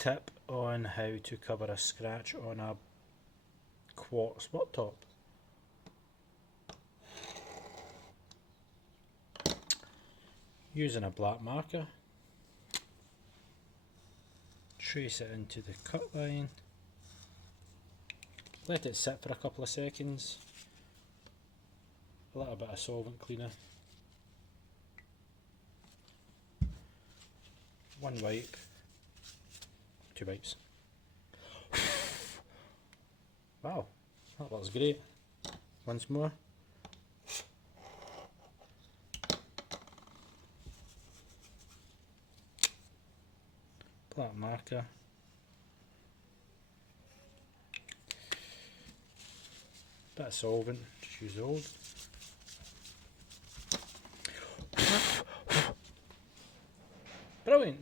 tip on how to cover a scratch on a quartz worktop. Using a black marker, trace it into the cut line, let it sit for a couple of seconds, a little bit of solvent cleaner, one wipe, two wipes. Wow, that looks great. Once more. Black marker. Bit of solvent, just use the old. Brilliant!